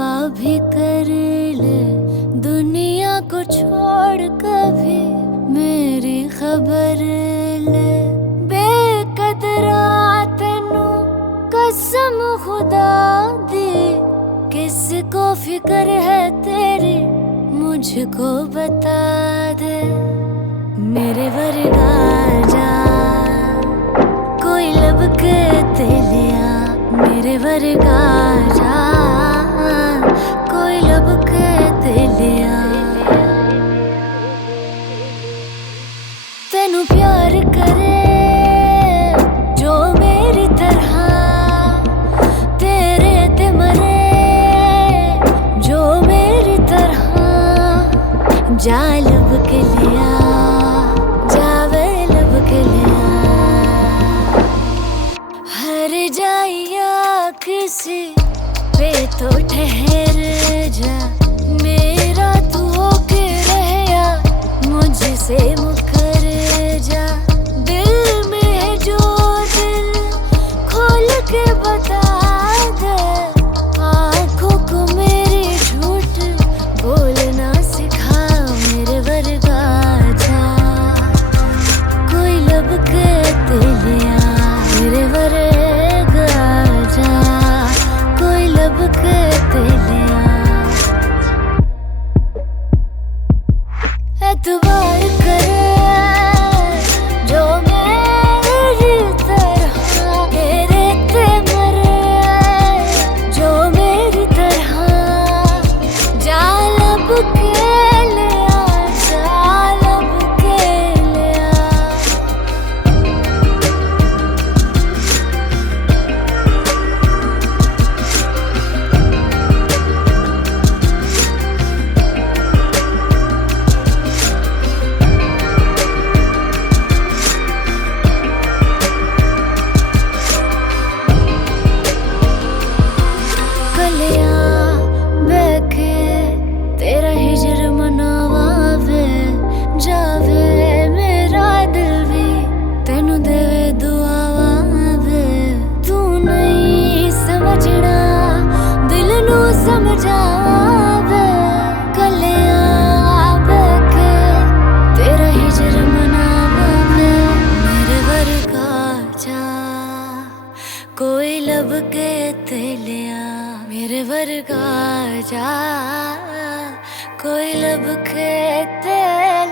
दावा भी कर ले, दुनिया को छोड़ कभी मेरी खबर ले। बेकदरा तेनू कसम खुदा दी, किसको फिक्र है तेरी मुझको बता दे। मेरे वर्गा जा कोई लब के ते लिया, मेरे वर्गा जा कोई लब के ते लिया। तेनू प्यार करे जो मेरी तरह, तेरे ते मरे जो मेरी तरह। जा लब के लिया, जावे लब के लिया। हर जाइया किसी पे तो ठहर जा, मेरा तू होके रहया मुझसे मुकर जा। दिल में है जो दिल खोल के बता दे, आँखों को मेरी झूठ बोलना सिखा। मेरे वर्गा जा कोई लब के ते लिया, मेरे वर्गा जा कोई लब के ते लिया। एतबार करे जो मेरी तरह, तेरे ते मरे जो मेरी तरह। जा लब के लिया, जा लब के लिया। बैके तेरा हिजर मनावे जावे, मेरा दिल भी तेनू देवे दुआवे। तू नहीं समझना दिल नू समझावे, कलिया बैके तेरा हिजर मनावे। मेरे वर्गा जा कोई लब के ते लिया, मेरे वर्गा जा कोई लब के ते